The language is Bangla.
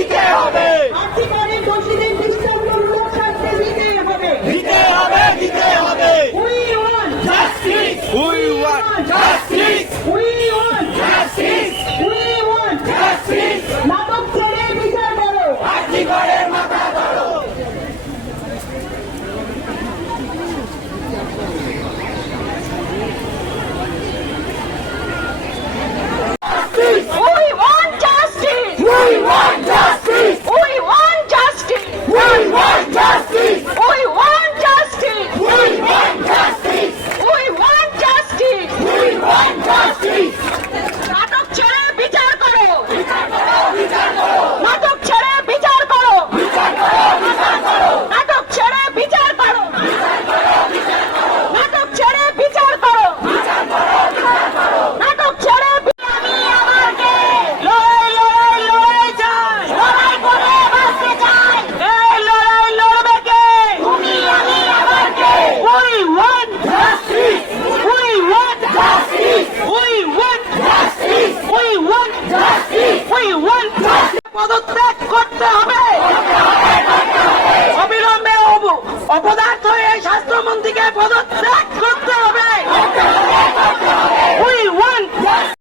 দিতে হবে দিতে হবে দিতে হবে justice we want justice we want justice we want justice পদত্যাগ করতে হবে। অবিলম্বে অপদার্থ এই স্বাস্থ্যমন্ত্রীকে পদত্যাগ করতে হবে।